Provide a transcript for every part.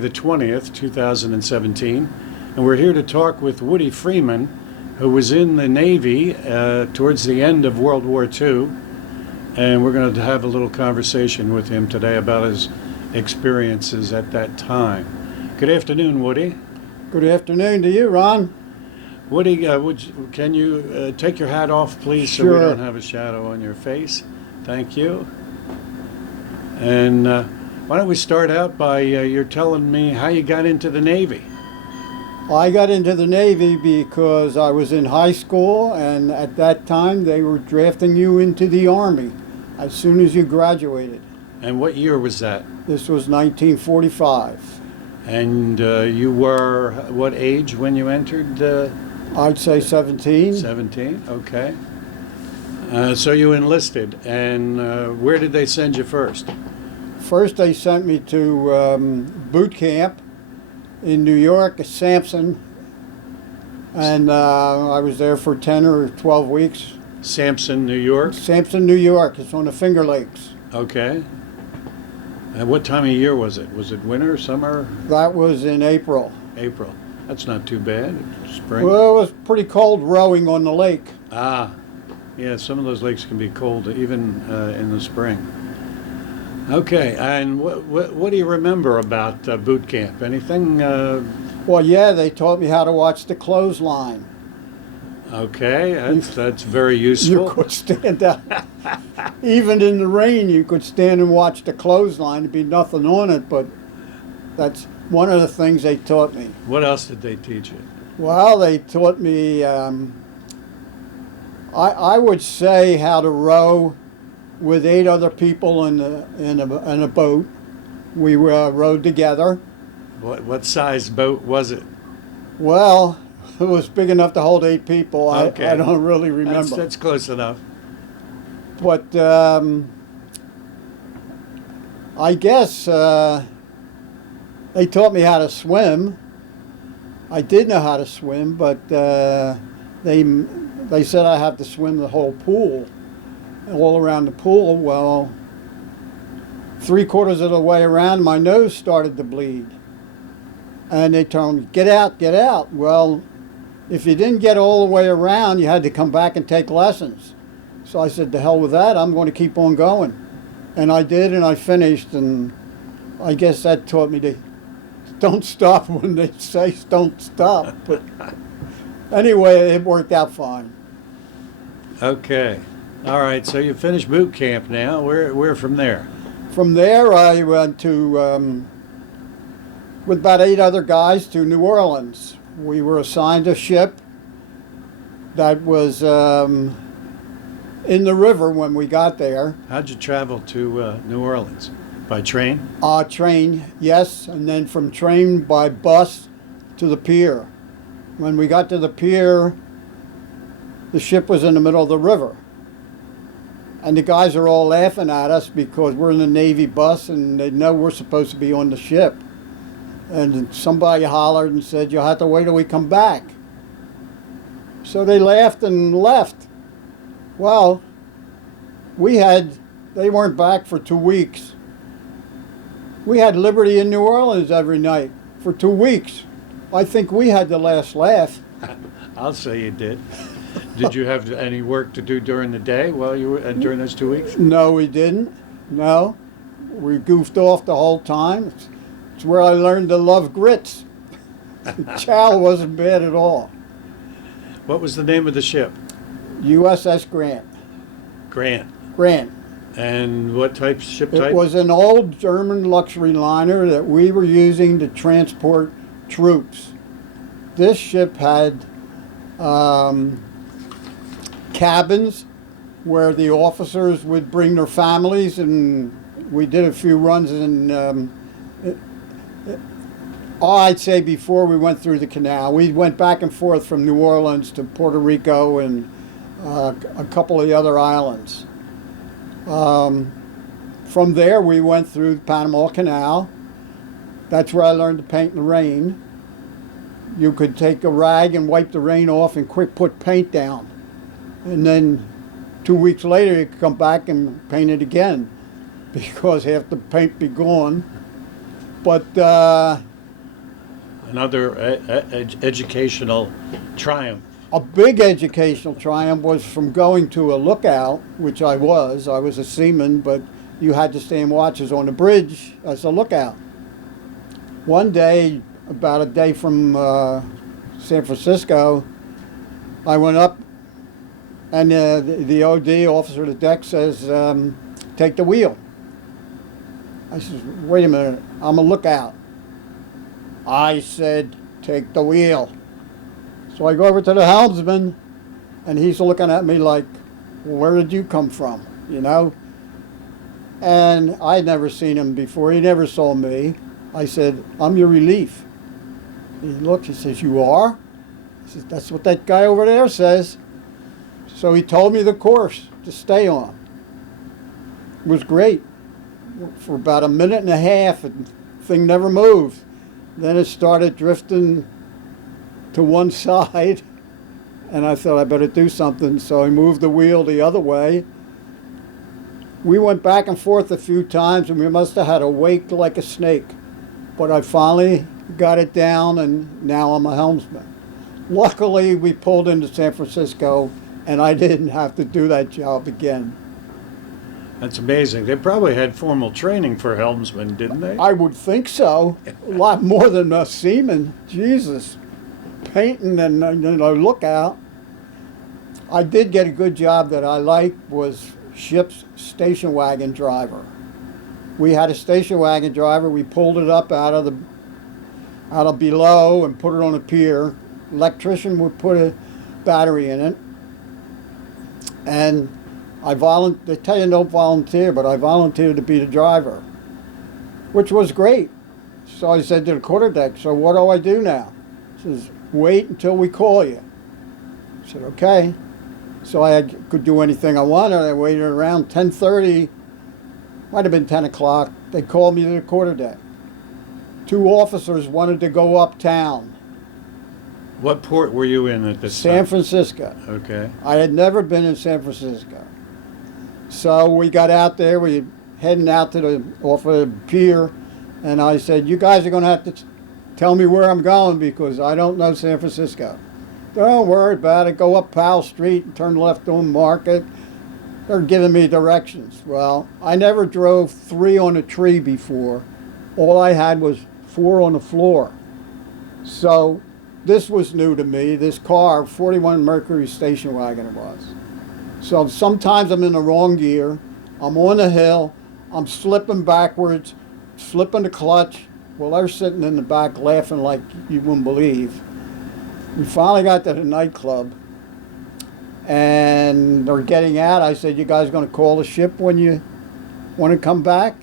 The 20th, 2017, and we're here to talk with Woody Freeman, who was in the Navy towards the end of World War II, and we're going to have a little conversation with him today about his experiences at that time. Good afternoon, Woody. Good afternoon to you, Ron. Woody, can you take your hat off, please, so Sure. we don't have a shadow on your face? Thank you. And why don't we start out by you're telling me how you got into the Navy? I got into the Navy because I was in high school, and at that time they were drafting you into the Army as soon as you graduated. And what year was that? This was 1945. And you were what age when you entered? I'd say 17. 17, okay. So you enlisted, and where did they send you first? First they sent me to boot camp in New York at Sampson, and I was there for 10 or 12 weeks. Sampson, New York? Sampson, New York. It's on the Finger Lakes. Okay. And what time of year was it? Was it winter, summer? That was in April. April. That's not too bad. Spring? Well, it was pretty cold rowing on the lake. Ah, yeah, some of those lakes can be cold even in the spring. Okay, and what do you remember about boot camp? Anything? Well, yeah, they taught me how to watch the clothesline. Okay, that's very You useful. could stand out. Even in the rain, you could stand and watch the clothesline. There'd be nothing on it, but that's one of the things they taught me. What else did they teach you? Well, they taught me, I would say, how to row with 8 other people in a boat. We rowed together. What size boat was it? Well, it was big enough to hold 8 people. Okay. I don't really remember. That's close enough. But I guess they taught me how to swim. I did know how to swim, but they said I have to swim the whole pool, all around the pool. Well, 3/4 of the way around, my nose started to bleed. And they told me, get out, get out. Well, if you didn't get all the way around, you had to come back and take lessons. So I said, to hell with that, I'm going to keep on going. And I did, and I finished, and I guess that taught me to don't stop when they say don't stop. But anyway, it worked out fine. Okay. All right, so you finished boot camp now. Where from there? From there, I went to, with about 8 other guys, to New Orleans. We were assigned a ship that was in the river when we got there. How'd you travel to New Orleans? By train? Train, yes, and then from train by bus to the pier. When we got to the pier, the ship was in the middle of the river. And the guys are all laughing at us because we're in the Navy bus and they know we're supposed to be on the ship. And somebody hollered and said, you'll have to wait till we come back. So they laughed and left. Well, they weren't back for 2 weeks. We had Liberty in New Orleans every night for 2 weeks. I think we had the last laugh. I'll say you did. Did you have any work to do during the day while you were during those 2 weeks? No, we didn't. No. We goofed off the whole time. It's where I learned to love grits. Chow wasn't bad at all. What was the name of the ship? USS Grant. Grant. Grant. And what ship type? It was an old German luxury liner that we were using to transport troops. This ship had cabins where the officers would bring their families, and we did a few runs in, I'd say before we went through the canal. We went back and forth from New Orleans to Puerto Rico and a couple of the other islands. From there, we went through the Panama Canal. That's where I learned to paint in the rain. You could take a rag and wipe the rain off and quick put paint down. And then 2 weeks later, you could come back and paint it again because half the paint be gone. But Another educational triumph. a big educational triumph was from going to a lookout, which I was. I was a seaman, but you had to stand watches on the bridge as a lookout. One day, about a day from San Francisco, I went up, and the OD, officer of the deck, says, take the wheel. I said, wait a minute, I'm a lookout. I said, take the wheel. So I go over to the helmsman, and he's looking at me like, where did you come from, you know? And I'd never seen him before. He never saw me. I said, I'm your relief. He looked, he says, you are? I said, that's what that guy over there says. So he told me the course to stay on. It was great. For about a minute and a half, and the thing never moved. Then it started drifting to one side, and I thought I better do something, so I moved the wheel the other way. We went back and forth a few times, and we must have had a wake like a snake. But I finally got it down, and now I'm a helmsman. Luckily, we pulled into San Francisco, and I didn't have to do that job again. That's amazing. They probably had formal training for helmsmen, didn't they? I would think so. A lot more than a seaman. Jesus. Painting and lookout. I did get a good job that I liked, was ship's station wagon driver. We had a station wagon driver. We pulled it up out of below and put it on a pier. Electrician would put a battery in it. And they tell you don't volunteer, but I volunteered to be the driver, which was great. So I said to the quarterdeck, so what do I do now? He says, wait until we call you. I said, okay. So I could do anything I wanted. I waited around 10:30, might have been 10 o'clock. They called me to the quarterdeck. 2 officers wanted to go uptown. What port were you in at this time? San Francisco. Okay. I had never been in San Francisco. So we got out there, we heading out to off of the pier, and I said, you guys are going to have to tell me where I'm going because I don't know San Francisco. Don't worry about it. Go up Powell Street and turn left on Market. They're giving me directions. Well, I never drove 3 on a tree before. All I had was 4 on the floor. So this was new to me. This car, 41 Mercury station wagon it was. So sometimes I'm in the wrong gear. I'm on the hill. I'm slipping backwards, slipping the clutch. Well, they're sitting in the back laughing like you wouldn't believe. We finally got to the nightclub, and they're getting out. I said, you guys going to call the ship when you want to come back?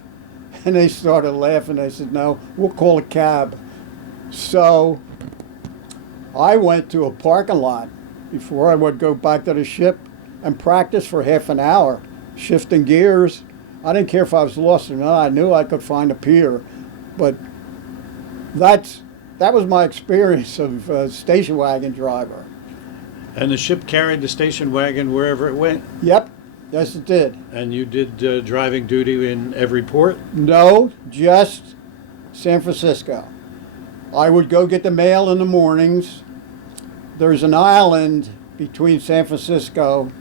And they started laughing. They said, no, we'll call a cab. So I went to a parking lot before I would go back to the ship and practice for half an hour, shifting gears. I didn't care if I was lost or not. I knew I could find a pier. But that was my experience of station wagon driver. And the ship carried the station wagon wherever it went? Yep, yes it did. And you did driving duty in every port? No, just San Francisco. I would go get the mail in the mornings. There's an island between San Francisco.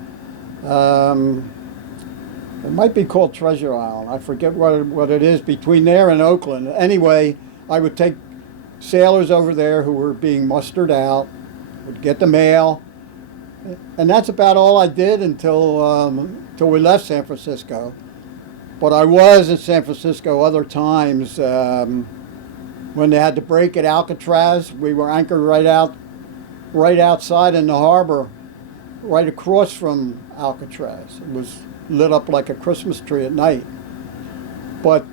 It might be called Treasure Island. I forget what it is between there and Oakland. Anyway, I would take sailors over there who were being mustered out, would get the mail, and that's about all I did until we left San Francisco. But I was in San Francisco other times. When they had the break at Alcatraz, we were anchored right outside in the harbor, right across from Alcatraz. It was lit up like a Christmas tree at night. But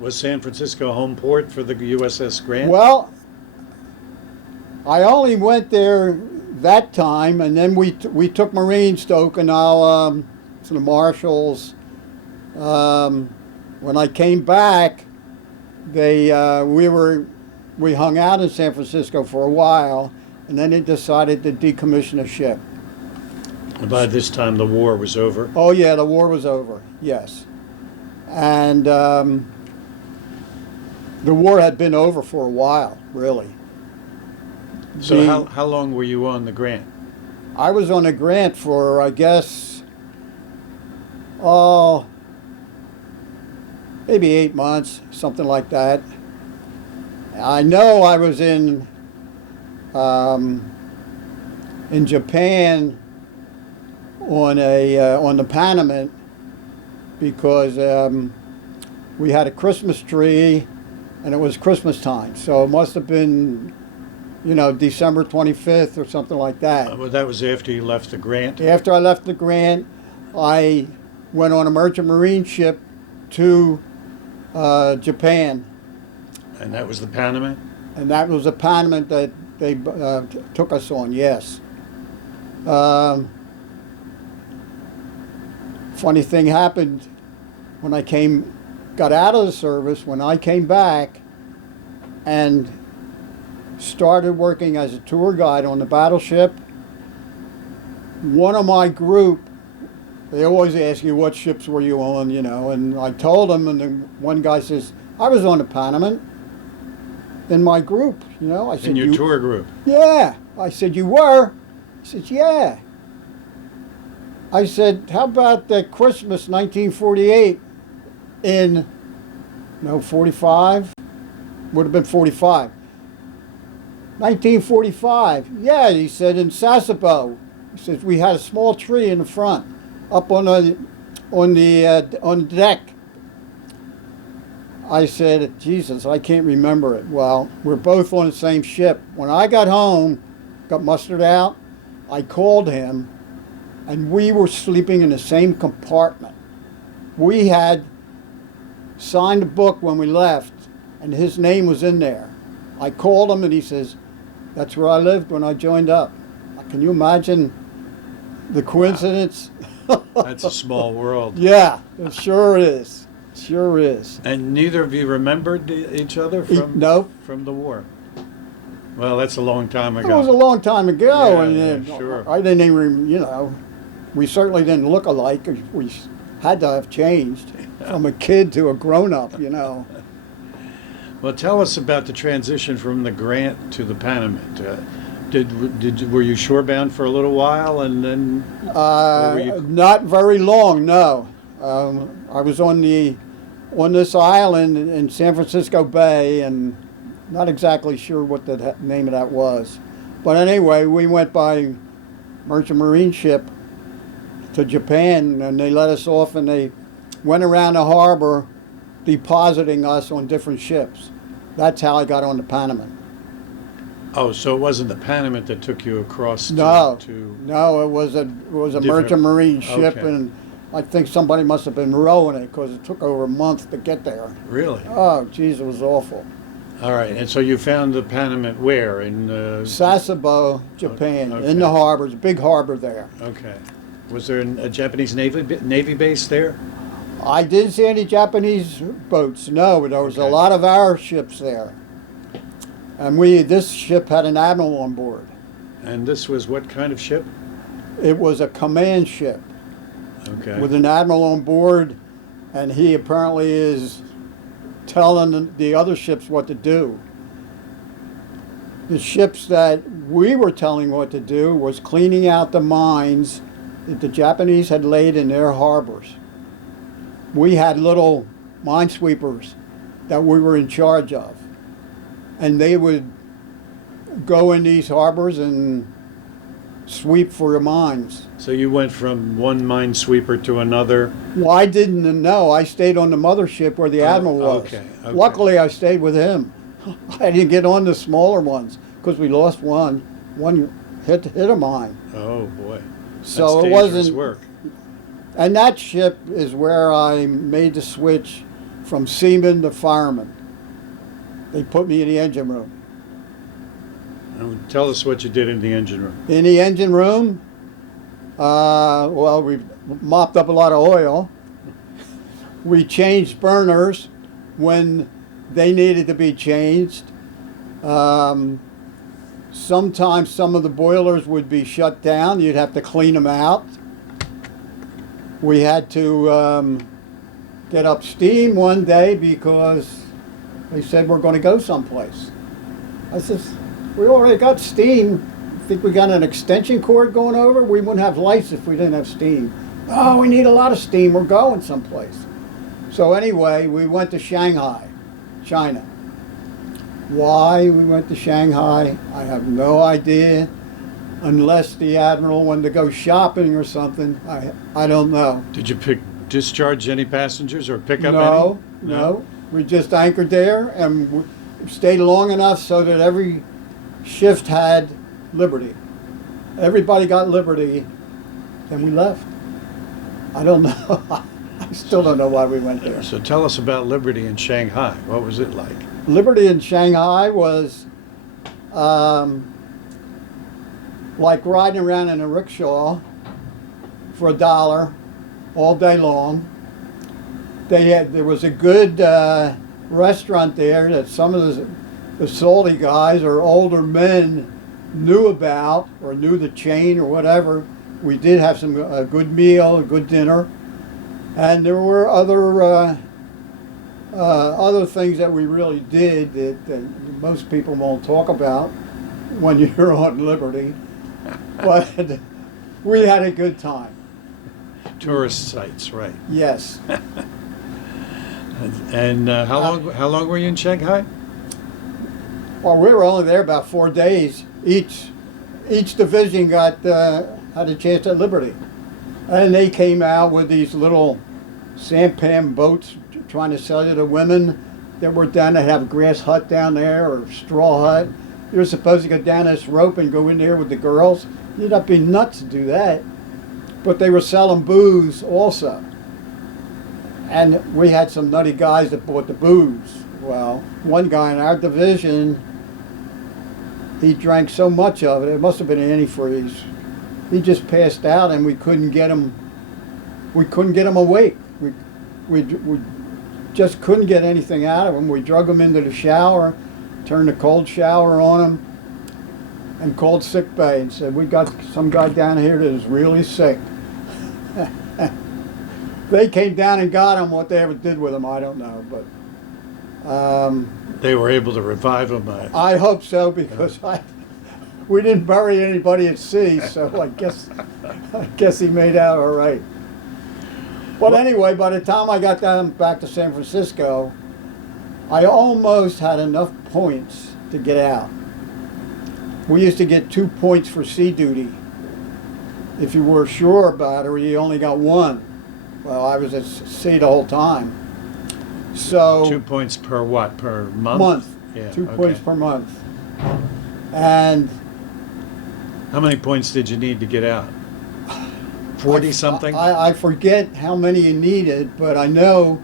was San Francisco home port for the USS Grant? Well, I only went there that time, and then we took Marines to Okinawa, to the Marshalls. When I came back, we hung out in San Francisco for a while, and then they decided to decommission a ship. By this time, the war was over? Oh, yeah, the war was over, yes. And The war had been over for a while, really. So The- how long were you on the Grant? I was on a Grant for, I guess, oh, maybe 8 months, something like that. I know I was in Japan on the Panament because we had a Christmas tree and it was Christmas time, so it must have been, December 25th or something like that. Well, that was after you left the Grant. After I left the Grant, I went on a merchant marine ship to Japan, And that was the Panament? and that was a Panament that they took us on. Yes. Funny thing happened when I got out of the service. When I came back and started working as a tour guide on the battleship, one of my group, they always ask you what ships were you on, and I told them, and then one guy says, I was on the Panament in my group, I said, In your tour group? yeah. I said, you were? He said, yeah. I said, how about that Christmas 1948 in, 45? Would have been 45. 1945. Yeah, he said, in Sasebo. He says, we had a small tree in the front, up on the deck. I said, Jesus, I can't remember it. Well, we're both on the same ship. When I got home, got mustered out, I called him, and we were sleeping in the same compartment. We had signed a book when we left, and his name was in there. I called him, and he says, that's where I lived when I joined up. Can you imagine the coincidence? That's a small world. Yeah, it sure is. Sure is. And neither of you remembered each other Nope. from the war? Well, that's a long time It ago. was a long time ago, Yeah, and yeah, sure. I didn't even, we certainly didn't look alike. We had to have changed from a kid to a grown-up, Well, tell us about the transition from the Grant to the Panament. Were you shorebound for a little while, and then? Or were you- Not very long, no. I was on this island in San Francisco Bay, and not exactly sure what the name of that was. But anyway, we went by merchant marine ship to Japan, and they let us off, and they went around the harbor depositing us on different ships. That's how I got on the Panama. Oh, so it wasn't the Panament that took you across No, to no, it was a Different- merchant marine ship, okay. and I think somebody must have been rowing it because it took over a month to get there. Really? Oh, geez, it was awful. All right, and so you found the Panament where? In Sasebo, Japan, Okay. in the harbor. It's a big harbor there. Okay. Was there a Japanese Navy base there? I didn't see any Japanese boats, no, but there was a Okay. lot of our ships there. And this ship had an admiral on board. And this was what kind of ship? It was a command ship Okay. with an admiral on board, and he apparently is telling the other ships what to do. The ships that we were telling what to do was cleaning out the mines that the Japanese had laid in their harbors. We had little minesweepers that we were in charge of, and they would go in these harbors and sweep for the mines. So you went from one minesweeper to another. Well, I didn't know. I stayed on the mothership where the Oh, admiral was. okay. Luckily, I stayed with him. I didn't get on the smaller ones because we lost one. One hit a mine. Oh boy. So That's it dangerous wasn't. work. And that ship is where I made the switch from seaman to fireman. They put me in the engine room. Tell us what you did in the engine room. In the engine room, well, we mopped up a lot of oil. We changed burners when they needed to be changed. Sometimes some of the boilers would be shut down. You'd have to clean them out. We had to get up steam one day because They said, we're going to go someplace. I says, we already got steam. Think we got an extension cord going over? We wouldn't have lights if we didn't have steam. Oh, we need a lot of steam. We're going someplace. So anyway, we went to Shanghai, China. Why we went to Shanghai, I have no idea. Unless the admiral wanted to go shopping or something, I don't know. Did you discharge any passengers or pick up No, any? no. We just anchored there and we stayed long enough so that every shift had liberty. Everybody got liberty, then we left. I don't know. I still don't know why we went there. So tell us about Liberty in Shanghai. What was it like? Liberty in Shanghai was like riding around in a rickshaw for $1 all day long. There was a good restaurant there that some of the salty guys or older men knew about or knew the chain or whatever. We did have a good meal, a good dinner, and there were other things that we really did that most people won't talk about when you're on Liberty. But we had a good time. Tourist sites, right? Yes. And how long were you in Shanghai? Well, we were only there about 4 days. Each division got had a chance at Liberty, and they came out with these little sampan boats trying to sell you to women that were down. They have a grass hut down there or a straw hut. You're supposed to go down this rope and go in there with the girls. You'd have to be nuts to do that. But they were selling booze also. And we had some nutty guys that bought the booze. Well, one guy in our division, he drank so much of it, it must have been an antifreeze. He just passed out and we couldn't get him awake. We just couldn't get anything out of him. We drug him into the shower, turned the cold shower on him, and called sick bay and said, we got some guy down here that is really sick. They came down and got him. What they ever did with him, I don't know. But they were able to revive him. I hope so, because we didn't bury anybody at sea, so I guess he made out all right. But anyway, by the time I got back to San Francisco, I almost had enough points to get out. We used to get 2 points for sea duty. If you were sure about it, or you only got 1. Well, I was at sea the whole time. So 2 points per what? Per month? Month. Yeah, 2 points per month. And how many points did you need to get out? 40 something? I forget how many you needed, but I know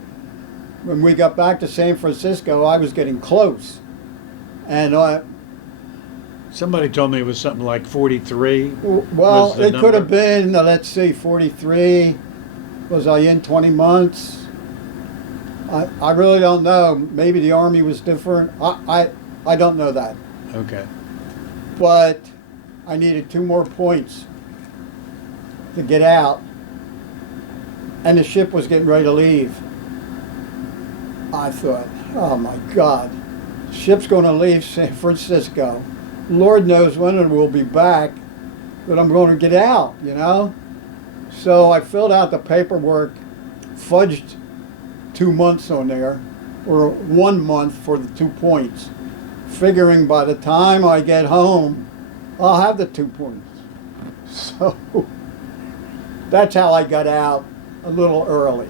when we got back to San Francisco, I was getting close. And somebody told me it was something like 43. Well, it could have been, let's see, 43. Was I in 20 months? I really don't know. Maybe the Army was different. I don't know that. Okay. But I needed 2 more points to get out. And the ship was getting ready to leave. I thought, oh my God, ship's going to leave San Francisco. Lord knows when it will be back, but I'm going to get out, you know? So I filled out the paperwork, fudged 2 months on there, or 1 month for the 2 points, figuring by the time I get home, I'll have the 2 points. So that's how I got out a little early.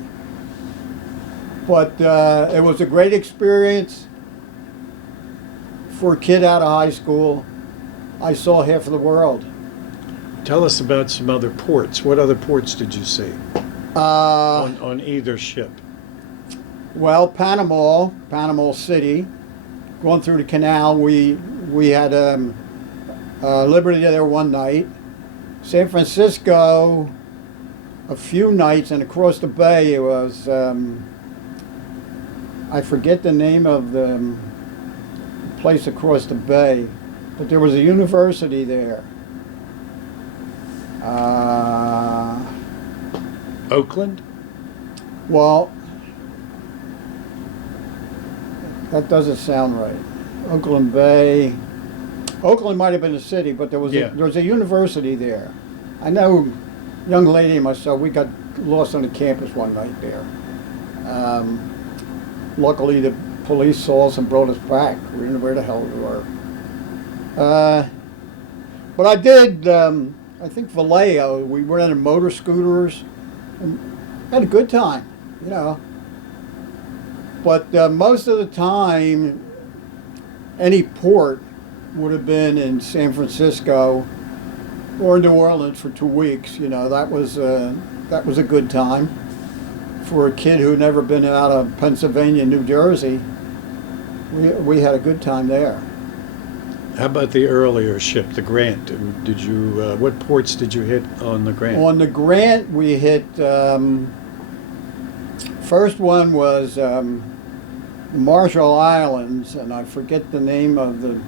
But it was a great experience for a kid out of high school. I saw half of the world. Tell us about some other ports. What other ports did you see on either ship? Well, Panama City, going through the canal, we had Liberty there one night. San Francisco, a few nights, and across the bay it was, I forget the name of the place across the bay, but there was a university there. Oakland? Well, That doesn't sound right. Oakland Bay. Oakland might have been a city, but there was a university there. I know, young lady and myself, we got lost on the campus one night there. Luckily, the police saw us and brought us back. We didn't know where the hell we were. But I did, I think Vallejo, we were in motor scooters and had a good time, you know. But most of the time, any port would have been in San Francisco or New Orleans for 2 weeks. You know, that was a good time for a kid who had never been out of Pennsylvania, New Jersey. We had a good time there. How about the earlier ship, the Grant? Did you? What ports did you hit on the Grant? On the Grant, we hit. First one was the Marshall Islands, and I forget the name of the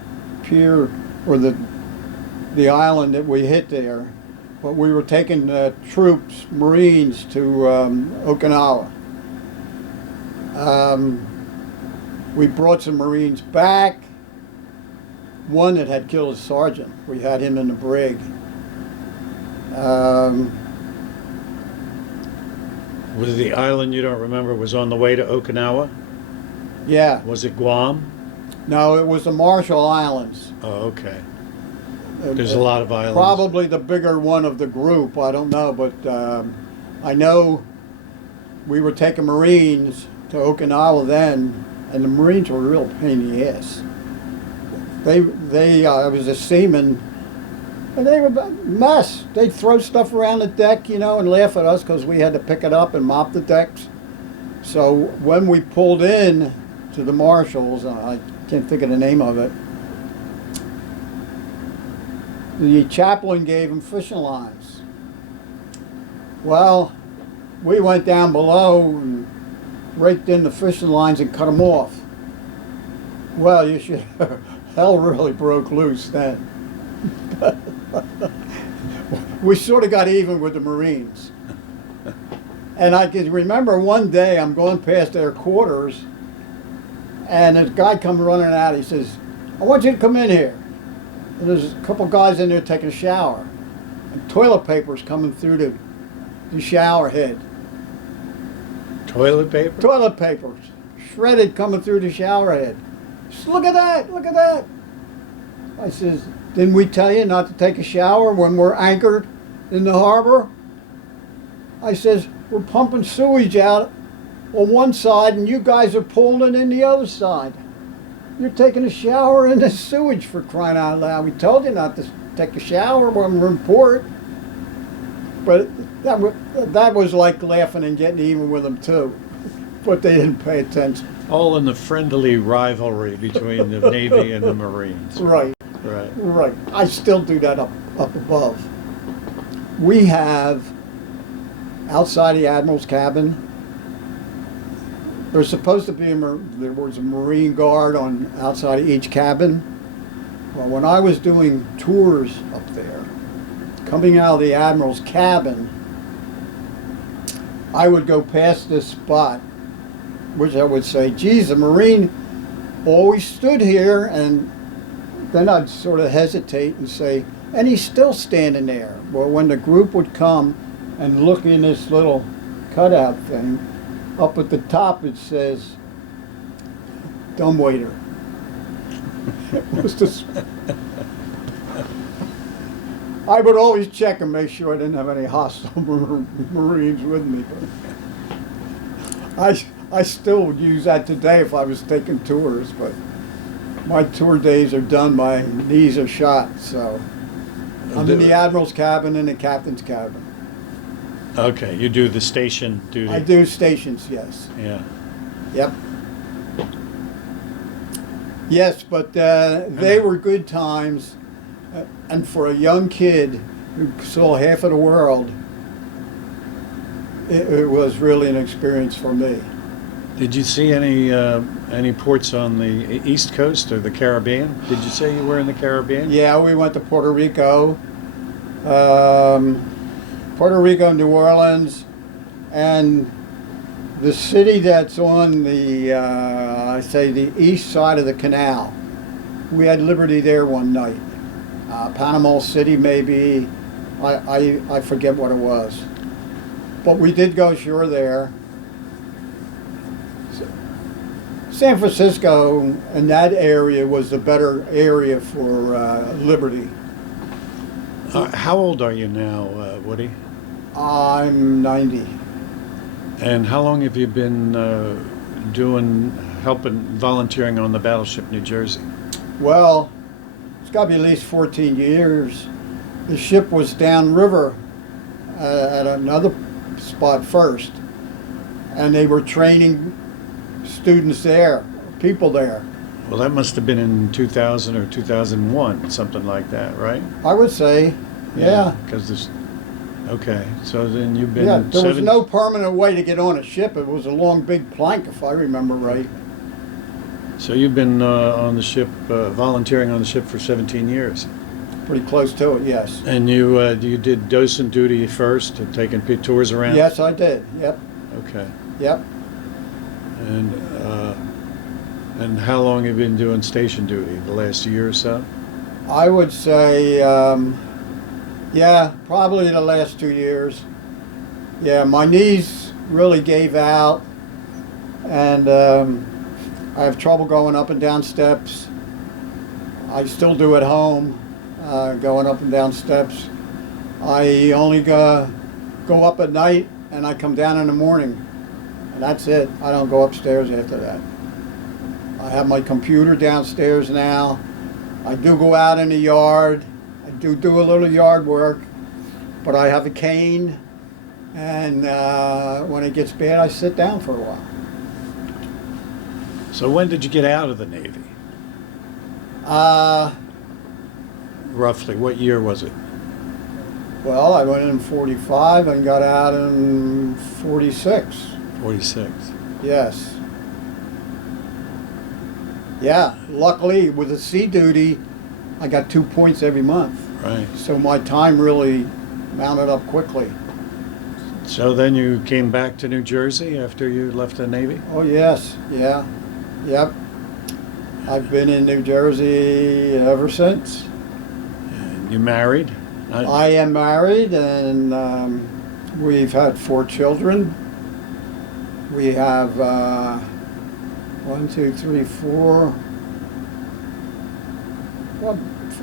pier or the island that we hit there. But we were taking troops, Marines, to Okinawa. We brought some Marines back. One that had killed a sergeant. We had him in the brig. Was the island you don't remember was on the way to Okinawa? Yeah. Was it Guam? No, it was the Marshall Islands. Oh, okay. There's a lot of islands. Probably the bigger one of the group. I don't know, but I know we were taking Marines to Okinawa then, and the Marines were a real pain in the ass. I was a seaman, and they were a mess. They'd throw stuff around the deck, you know, and laugh at us because we had to pick it up and mop the decks. So when we pulled in to the Marshalls, I can't think of the name of it, the chaplain gave them fishing lines. Well, we went down below and raked in the fishing lines and cut them off. Well, you should. Hell really broke loose then. We sort of got even with the Marines. And I can remember one day I'm going past their quarters, and a guy comes running out. He says, "I want you to come in here." And there's a couple guys in there taking a shower, and toilet paper's coming through the shower head. Toilet paper? Toilet paper, shredded, coming through the shower head. Just look at that, look at that. I says, "Didn't we tell you not to take a shower when we're anchored in the harbor?" I says, "We're pumping sewage out on one side and you guys are pulling it in the other side. You're taking a shower in the sewage, for crying out loud. We told you not to take a shower when we're in port." But that was like laughing and getting even with them too. But they didn't pay attention. All in the friendly rivalry between the Navy and the Marines. Right. Right. Right. I still do that up above. We have, outside the Admiral's cabin, there's supposed to be there was a Marine guard on outside of each cabin. Well, when I was doing tours up there, coming out of the Admiral's cabin, I would go past this spot, which I would say, "Geez, the Marine always stood here," and then I'd sort of hesitate and say, "And he's still standing there." Well, when the group would come and look in this little cutout thing, up at the top it says, "Dumbwaiter." It was just, I would always check and make sure I didn't have any hostile Marines with me. But I still would use that today if I was taking tours, but my tour days are done, my knees are shot, so I'm in the Admiral's cabin and the captain's cabin. Okay, you do the station duty. I do stations, yes. Yeah. Yep. Yes, but they were good times, and for a young kid who saw half of the world, it was really an experience for me. Did you see any ports on the East Coast or the Caribbean? Did you say you were in the Caribbean? Yeah, we went to Puerto Rico, New Orleans, and the city that's on the, I I say the east side of the canal. We had Liberty there one night. Panama City maybe, I forget what it was. But we did go ashore there. San Francisco and that area was the better area for Liberty. How old are you now, Woody? I'm 90. And how long have you been volunteering on the Battleship New Jersey? Well, it's got to be at least 14 years. The ship was downriver at another spot first, and they were training students there, people there. Well, that must have been in 2000 or 2001, something like that, right? I would say, yeah. Because this. Okay, so then you've been. Yeah, there was no permanent way to get on a ship. It was a long, big plank, if I remember right. So you've been on the ship, volunteering on the ship for 17 years. Pretty close to it, yes. And you did docent duty first, taking tours around? Yes, I did. Yep. Okay. Yep. And how long have you been doing station duty? The last year or so? I would say, yeah, probably the last 2 years. Yeah, my knees really gave out, and I have trouble going up and down steps. I still do at home, going up and down steps. I only go up at night, and I come down in the morning, and that's it. I don't go upstairs after that. I have my computer downstairs now. I do go out in the yard. I do a little yard work, but I have a cane, and when it gets bad, I sit down for a while. So when did you get out of the Navy? Roughly, what year was it? Well, I went in 45 and got out in 46. 46. Yes. Yeah, luckily with the sea duty, I got 2 points every month. Right. So my time really mounted up quickly. So then you came back to New Jersey after you left the Navy? Oh yes, yeah, yep. I've been in New Jersey ever since. And you married? I am married, and we've had 4 children. We have 4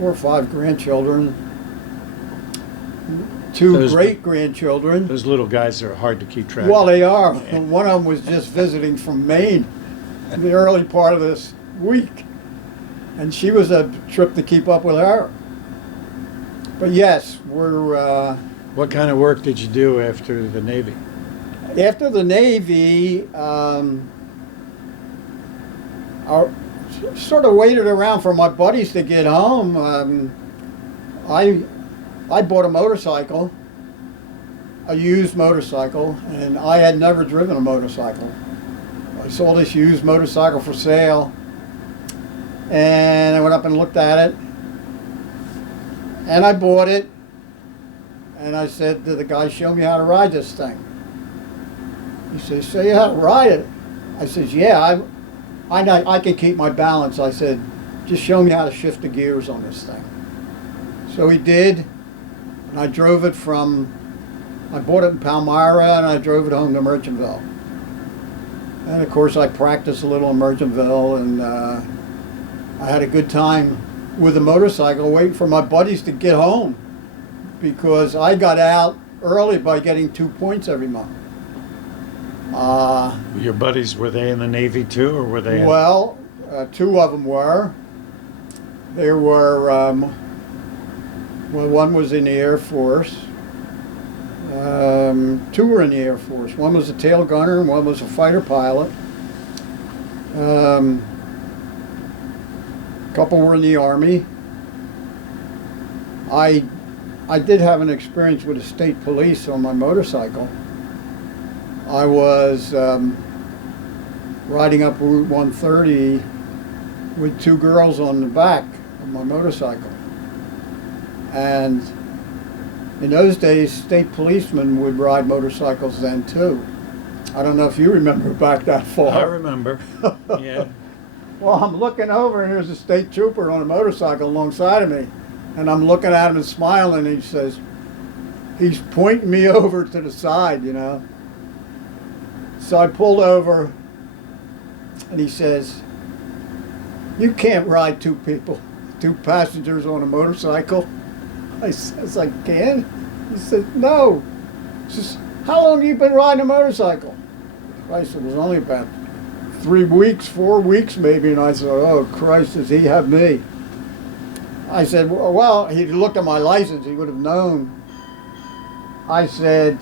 or 5 grandchildren, 2 great-grandchildren. Those little guys are hard to keep track Well, of. they are. One of them was just visiting from Maine in the early part of this week, and she was a trip to keep up with her. But yes, we're... What kind of work did you do after the Navy? After the Navy, I sort of waited around for my buddies to get home. I bought a motorcycle, a used motorcycle, and I had never driven a motorcycle. I saw this used motorcycle for sale, and I went up and looked at it, and I bought it, and I said to the guy, "Show me how to ride this thing." He says, "Show you how to ride it?" I says, "Yeah, I can keep my balance." I said, "Just show me how to shift the gears on this thing." So he did, and I drove it I bought it in Palmyra, and I drove it home to Merchantville. And of course I practiced a little in Merchantville, and I had a good time with the motorcycle waiting for my buddies to get home, because I got out early by getting 2 points every month. Your buddies, were they in the Navy too, or were they? Well, 2 of them were. There were, well, one was in the Air Force. 2 were in the Air Force. One was a tail gunner, and one was a fighter pilot. A couple were in the Army. I did have an experience with the state police on my motorcycle. I was riding up Route 130 with 2 girls on the back of my motorcycle. And in those days, state policemen would ride motorcycles then too. I don't know if you remember back that far. I remember. Yeah. Well, I'm looking over and there's a state trooper on a motorcycle alongside of me. And I'm looking at him and smiling, and he says, he's pointing me over to the side, you know. So I pulled over and he says, you can't ride two passengers on a motorcycle. I says, I can? He said, no. He says, how long have you been riding a motorcycle? Christ, it was only about 3 weeks, 4 weeks maybe. And I said, oh, Christ, does he have me? I said, well, he looked at my license. He would have known. I said,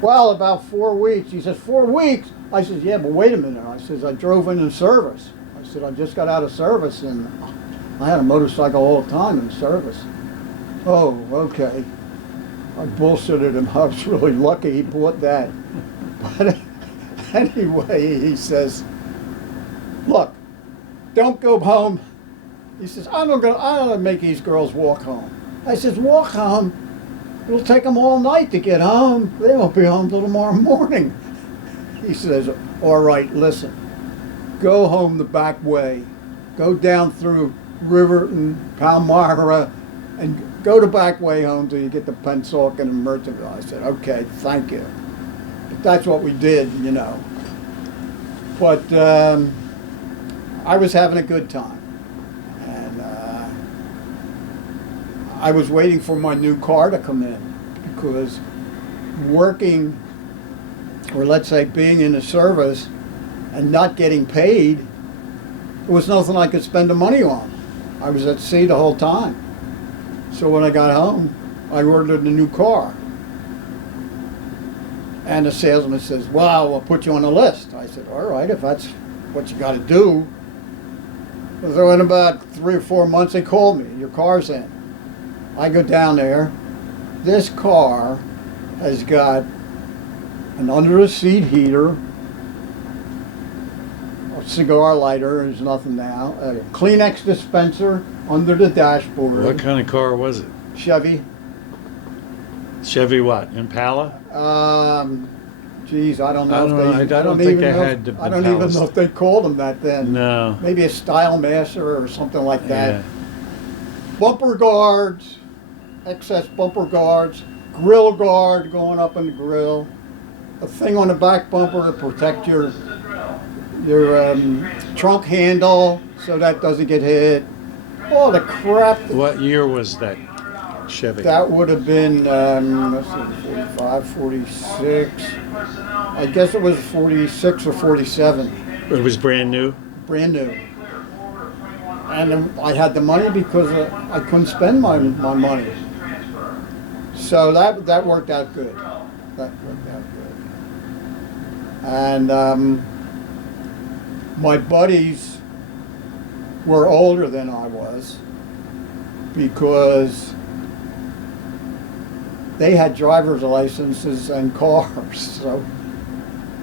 well, about 4 weeks. He says, 4 weeks? I said, yeah, but wait a minute. I says, I drove into service. I said, I just got out of service, and I had a motorcycle all the time in service. Oh, okay. I bullshitted him. I was really lucky he bought that. But anyway, he says, look, don't go home. He says, I'm gonna make these girls walk home. I says, walk home? It'll take them all night to get home. They won't be home till tomorrow morning. He says, all right, listen. Go home the back way. Go down through Riverton, Palmyra, and go the back way home till you get to Pensacola and Mertonville. I said, okay, thank you. But that's what we did, you know. But I was having a good time. And I was waiting for my new car to come in, because working, or let's say being in the service and not getting paid, there was nothing I could spend the money on. I was at sea the whole time. So when I got home, I ordered a new car. And the salesman says, well, we'll put you on the list. I said, all right, if that's what you got to do. So in about 3 or 4 months, they called me, your car's in. I go down there. This car has got an under-the-seat heater, a cigar lighter, there's nothing now, a Kleenex dispenser under the dashboard. What kind of car was it? Chevy. Chevy what? Impala? Geez, I don't know. I don't think they had the I don't even Impalas. know if they called them that then. No. Maybe a Style Master or something like that. Yeah. Bumper guards, excess bumper guards, grill guard going up in the grill, a thing on the back bumper to protect your trunk handle so that doesn't get hit. All the crap. What year was that Chevy? That would have been, let's see, 45, 46. I guess it was 46 or 47. It was brand new? Brand new. And I had the money because I couldn't spend my money. So that worked out good. That worked out good. And my buddies were older than I was, because they had driver's licenses and cars. So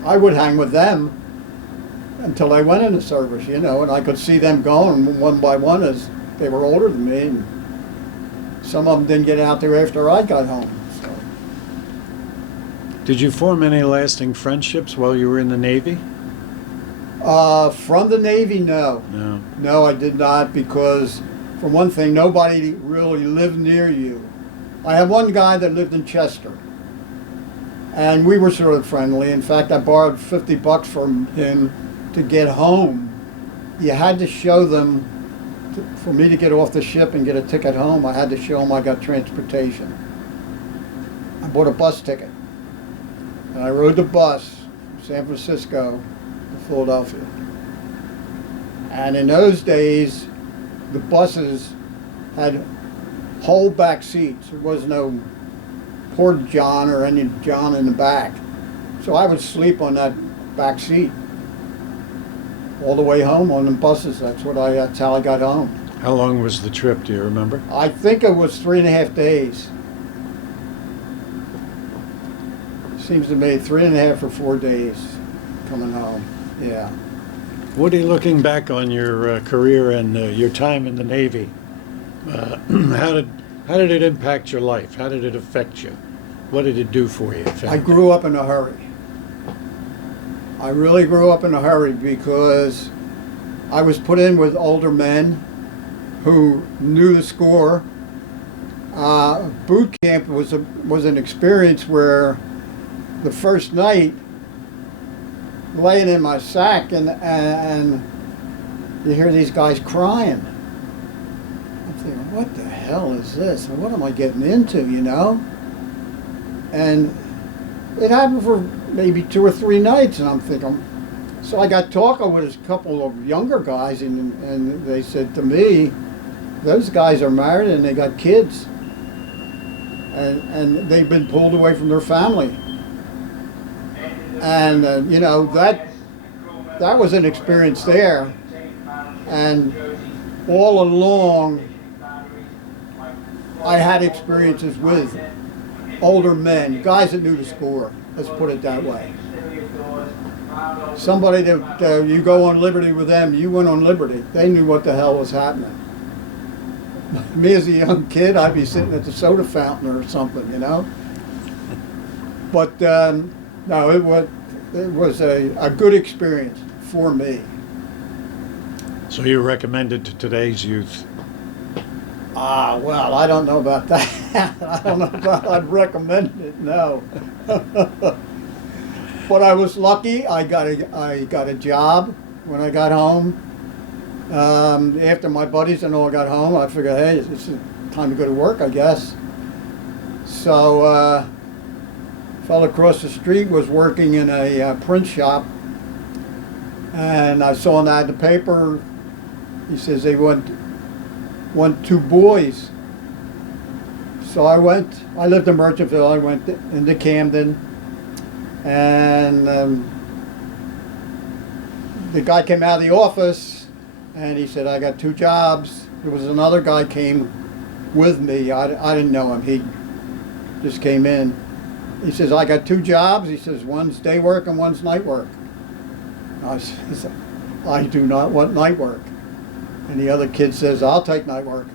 I would hang with them until I went into service, you know, and I could see them going one by one as they were older than me. And some of them didn't get out there after I got home. So. Did you form any lasting friendships while you were in the Navy? From the Navy, no. No. No, I did not, because for one thing, nobody really lived near you. I had one guy that lived in Chester, and we were sort of friendly. In fact, I borrowed $50 from him to get home. You had to show them, for me to get off the ship and get a ticket home, I had to show them I got transportation. I bought a bus ticket, and I rode the bus from San Francisco to Philadelphia. And in those days, the buses had whole back seats. There was no porta john or any john in the back. So I would sleep on that back seat all the way home on the buses. That's how I got home. How long was the trip, do you remember? I think it was 3.5 days. Seems to me 3.5 or 4 days coming home. Yeah. Woody, looking back on your career and your time in the Navy, how did it impact your life? How did it affect you? What did it do for you? I grew up in a hurry. I really grew up in a hurry, because I was put in with older men who knew the score. Boot camp was an experience where the first night, laying in my sack, and you hear these guys crying. I'm thinking, what the hell is this? And what am I getting into, you know? And it happened for maybe 2 or 3 nights, and I'm thinking, so I got talking with a couple of younger guys, and they said to me, those guys are married and they got kids. And they've been pulled away from their family. And, you know, that was an experience there. And all along, I had experiences with older men, guys that knew the score, let's put it that way. Somebody that you go on liberty with them, you went on liberty. They knew what the hell was happening. Me as a young kid, I'd be sitting at the soda fountain or something, you know. But no, it was a good experience for me. So you recommend it to today's youth? Well, I don't know about that. I don't know about I'd recommend it, no. But I was lucky. I got a job when I got home. After my buddies and all got home, I figured, hey, it's time to go to work, I guess. So, fellow across the street was working in a print shop, and I saw an ad in the paper. He says they want 2 boys. So I went. I lived in Merchantville. I went into Camden, and the guy came out of the office, and he said, I got 2 jobs. There was another guy came with me. I didn't know him. He just came in. He says, I got 2 jobs. He says, one's day work and one's night work. I said, I do not want night work. And the other kid says, I'll take night work.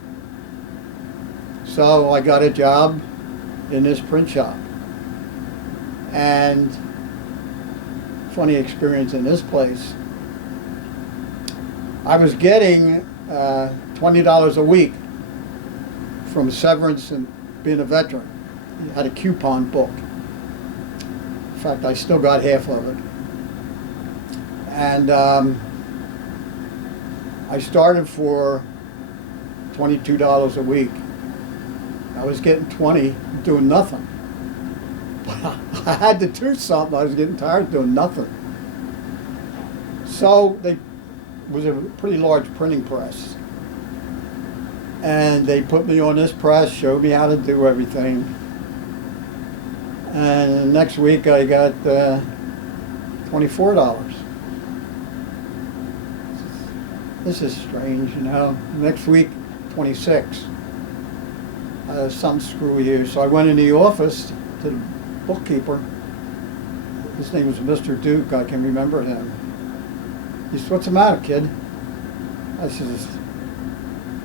So I got a job in this print shop. And funny experience in this place. I was getting $20 a week from severance and being a veteran. I had a coupon book. In fact, I still got half of it. And I started for $22 a week. I was getting 20, doing nothing. But I had to do something. I was getting tired of doing nothing. So it was a pretty large printing press. And they put me on this press, showed me how to do everything. And next week I got $24. This is strange, you know. Next week, 26. Some screwy here. So I went in the office to the bookkeeper. His name was Mr. Duke. I can remember him. He said, what's the matter, kid? I said,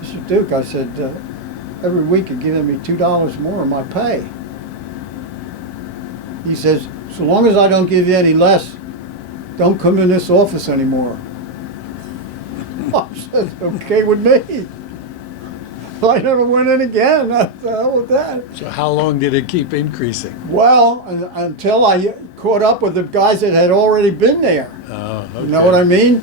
Mr. Duke, I said, every week you're giving me $2 more of my pay. He says, so long as I don't give you any less, don't come in this office anymore. I said, okay with me. I never went in again. What the hell with that? So how long did it keep increasing? Well, until I caught up with the guys that had already been there. Oh, okay. You know what I mean?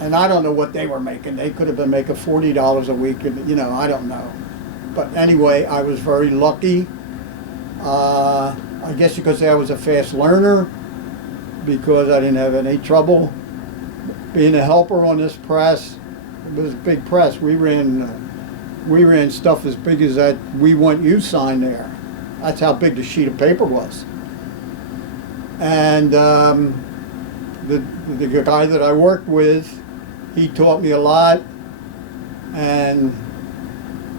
And I don't know what they were making. They could have been making $40 a week. You know, I don't know. But anyway, I was very lucky. I guess you could say I was a fast learner because I didn't have any trouble being a helper on this press. It was a big press. We ran stuff as big as that "We Want You" sign there. That's how big the sheet of paper was. And the guy that I worked with, he taught me a lot. And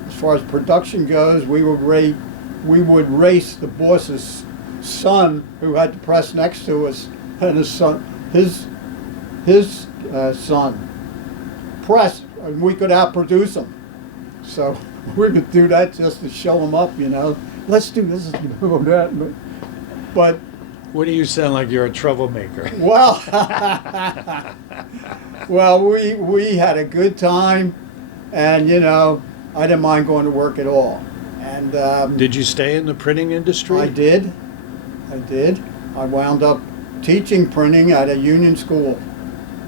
as far as production goes, we would race the boss's son, who had the press next to us, and his son press, and we could outproduce him. So we could do that just to show them up, you know. Let's do this, you know, that. But Woody, you sound like you're a troublemaker. Well, well, we had a good time, and you know, I didn't mind going to work at all. And Did you stay in the printing industry? I did. I wound up teaching printing at a union school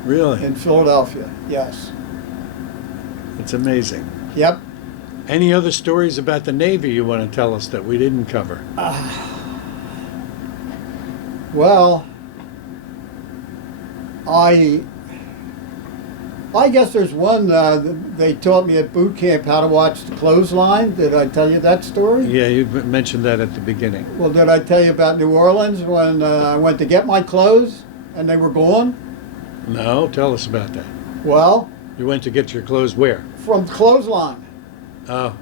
Really? in Philadelphia. Yes. It's amazing. Yep. Any other stories about the Navy you want to tell us that we didn't cover? Well, I guess there's one. They taught me at boot camp how to watch the clothesline. Did I tell you that story? Yeah, you mentioned that at the beginning. Well, did I tell you about New Orleans when I went to get my clothes and they were gone? No, tell us about that. Well, You went to get your clothes where? from the clothesline. Oh,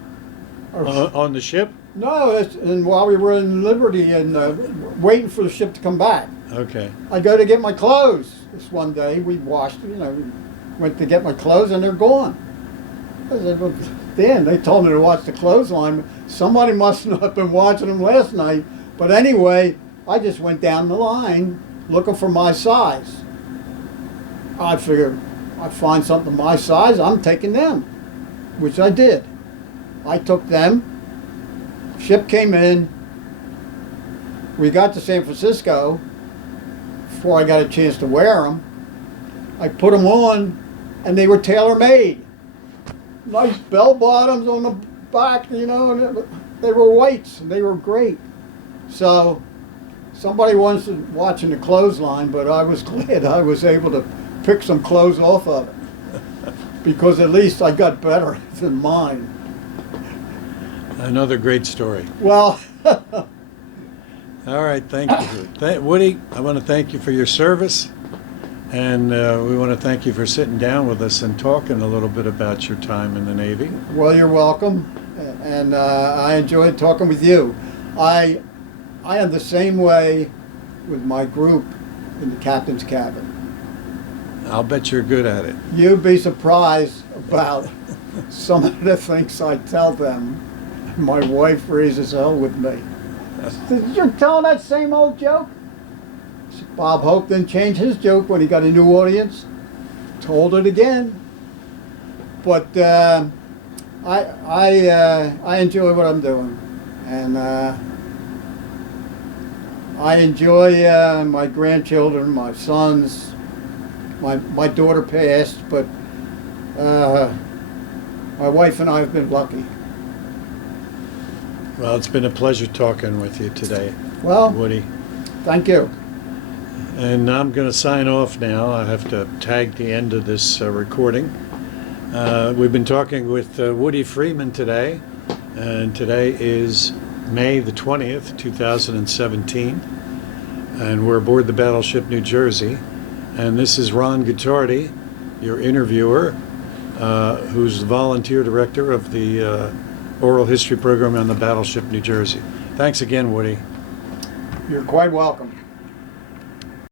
on the ship? No, and while we were in Liberty and waiting for the ship to come back, Okay. I go to get my clothes. This one day we washed, went to get my clothes and they're gone. I said, well, Dan, they told me to watch the clothesline. Somebody must not have been watching them last night. But anyway, I just went down the line looking for my size. I figured I'd find something my size, I'm taking them, which I did. I took them. Ship came in. We got to San Francisco before I got a chance to wear them. I put them on, and they were tailor-made. Nice bell bottoms on the back, and they were whites, and they were great. So somebody was watching the clothesline, but I was glad I was able to pick some clothes off of it because at least I got better than mine. Another great story. Well, All right, thank you. Woody, I want to thank you for your service, and we want to thank you for sitting down with us and talking a little bit about your time in the Navy. well, you're welcome, and I enjoyed talking with you. I am the same way with my group in the captain's cabin. I'll bet you're good at it. You'd be surprised about some of the things I tell them. My wife raises hell with me. You're telling that same old joke? Bob Hope didn't change his joke when he got a new audience. Told it again. But I enjoy what I'm doing, and I enjoy my grandchildren, my sons. My daughter passed, but my wife and I have been lucky. Well, it's been a pleasure talking with you today, Well, Woody. thank you. And I'm going to sign off now. I have to tag the end of this recording. We've been talking with Woody Freeman today, and today is May the 20th, 2017, and we're aboard the Battleship New Jersey. And this is Ron Guittardi, your interviewer, who's the volunteer director of the oral history program on the Battleship New Jersey. Thanks again, Woody. You're quite welcome.